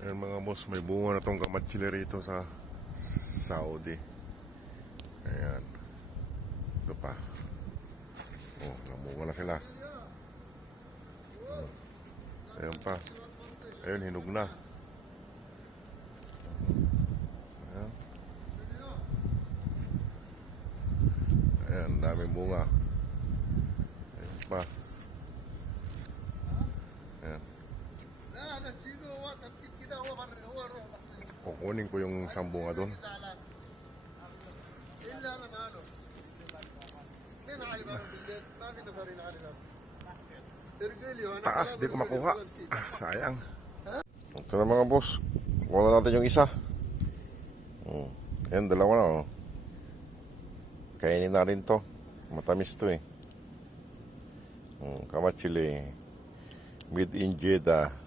Ayan mga boss, may bunga na tong kamatsili rito sa Saudi. Ayan. Ito pa. Oh, namunga na sila. Ayan pa. Ayun, hinog na. Ayan. Ayan, daming bunga. Ayan pa. Ayan. Kukunin ko yung isang bunga doon. Taas, di ko makuha. Sayang. Ito na mga boss. Kuha na natin yung isa. Ayan, dalawa na oh. Kainin na rin to. Matamis to eh. Kamatsili. Made in Jeddah.